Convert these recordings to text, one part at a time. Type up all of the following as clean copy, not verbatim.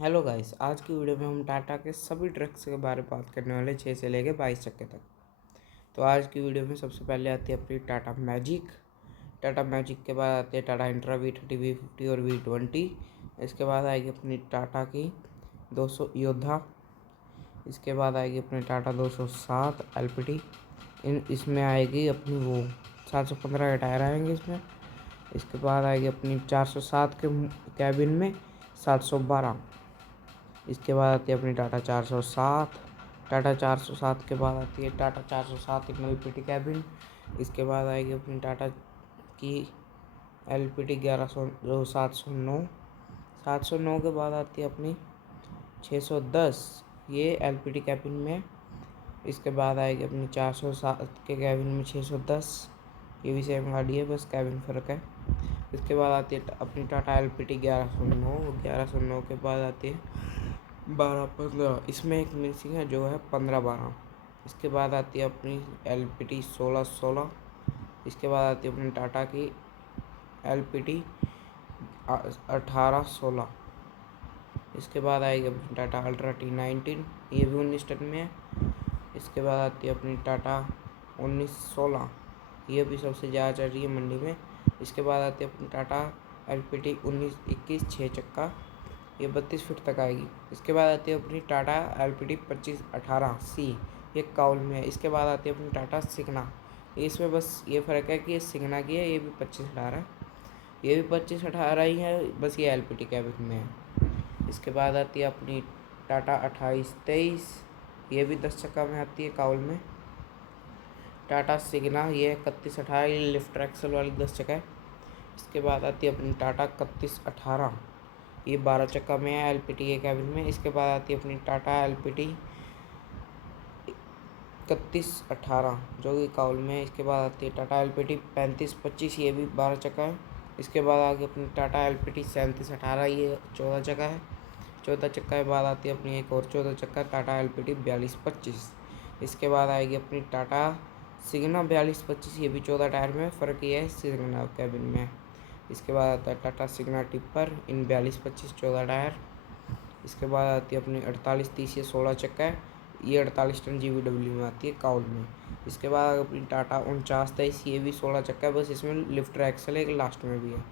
Hello guys, आज की video में हम टाटा के सभी ट्रक्स के बारे में बात करने वाले 6 से लेकर 22 चक्के तक। तो आज की वीडियो में सबसे पहले आती है अपनी टाटा मैजिक। टाटा मैजिक के बाद आती है टाटा इंट्रा V30, V50 और V20। इसके बाद आएगी अपनी टाटा की 200 योद्धा। इसके बाद आएगी अपनी टाटा 207 LPT। इसमें आएगी अपनी वो 715 के टायर आएंगे इसमें। इसके बाद आएगी अपनी 407 के कैबिन में 712। इसके बाद आती है अपनी टाटा 407। टाटा 407 के बाद आती है टाटा 407 इन LPT कैबिन। इसके बाद आएगी अपनी टाटा की LPT 709। 709 के बाद आती है अपनी 610, ये LPT कैबिन में। इसके बाद आएगी अपनी 407 के कैबिन में 610, ये भी सेम गाड़ी है, बस कैबिन फ़र्क है। इसके बाद आती है अपनी टाटा LPT 1109। 1109 के बाद आती है 12-15, इसमें एक मिसिंग है जो है 15-12। इसके बाद आती है अपनी LPT 16-16। इसके बाद आती है अपनी टाटा की LPT 18-16। इसके बाद आएगी अपनी टाटा अल्ट्रा T19, ये भी 19 टन में है। इसके बाद आती है अपनी टाटा 19-16, ये भी सबसे ज़्यादा चल रही है मंडी में। इसके बाद आती है अपनी टाटा LPT 19-21 6 चक्का, ये 32 फीट तक आएगी। इसके बाद आती है अपनी टाटा LPT 25-18C, ये काउल में है। इसके बाद आती है अपनी टाटा सिग्ना, इसमें बस ये फ़र्क है कि ये सिग्ना की है, ये भी 25-18, ये भी 25-18 ही है, बस ये LPT कैबिन में है। इसके बाद आती है अपनी टाटा 28-23, ये भी 10 चक्का में आती है काउल में। टाटा सिग्ना ये 31-18, ये लिफ्ट एक्सल वाली 10 चक्का है। इसके बाद आती है अपनी टाटा 31-18, ये 12 चक्का में है LPT के कैबिन में। इसके बाद आती है अपनी टाटा LPT 31-18 जो कि काउल में है। इसके बाद आती है टाटा LPT 35-25, ये भी 12 चक्का है। इसके बाद आगे अपनी टाटा LPT 37-18, ये 14 चक्का है। 14 चक्का के बाद आती है अपनी एक और 14 चक्का टाटा LPT 42-25। इसके बाद आएगी अपनी टाटा सिग्ना 42-25, ये भी 14 टायर में, फ़र्क ये है सिग्ना कैबिन में। इसके बाद आता है टाटा सिग्ना टिप्पर इन 42-25 14 टायर। इसके बाद आती है अपनी 48-30, ये 16 चक्का है, ये 48 टन GVW में आती है काउल में। इसके बाद अपनी टाटा 49-23, ये भी 16 चक्का है, बस इसमें लिफ्ट एक्सल एक लास्ट में भी है।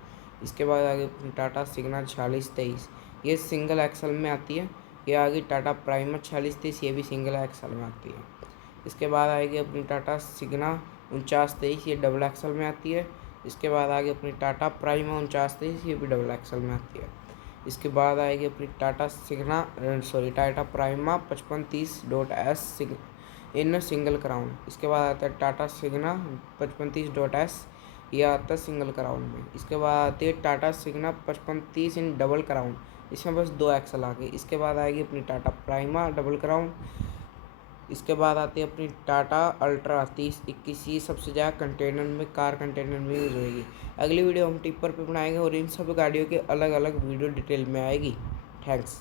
इसके बाद आगे अपनी टाटा सिग्ना 46-23, ये सिंगल एक्सल में आती है। ये आगे टाटा प्राइमर 46-23, ये भी सिंगल एक्सल में आती है। इसके बाद आएगी अपनी टाटा सिग्ना 49-23, ये डबल एक्सल में आती है। इसके बाद आगे अपनी टाटा प्राइमा 49-23, ये भी डबल एक्सल में आती है। इसके बाद आएगी अपनी Tata prima 5530.S in single crown. इसके बाद आता है टाटा सिग्ना 5530.S, ये आता है सिंगल क्राउन में। इसके बाद आती है टाटा सिग्ना 5530 इन डबल क्राउन, इसमें बस 2 एक्सल आ गए। इसके बाद आएगी अपनी टाटा प्राइमा डबल क्राउन। इसके बाद आती है अपनी टाटा अल्ट्रा 30-21, ये सबसे ज़्यादा कंटेनर में, कार कंटेनर में यूज़ होगी। अगली वीडियो हम टिप्पर पे बनाएंगे और इन सब गाड़ियों के अलग अलग वीडियो डिटेल में आएगी। थैंक्स।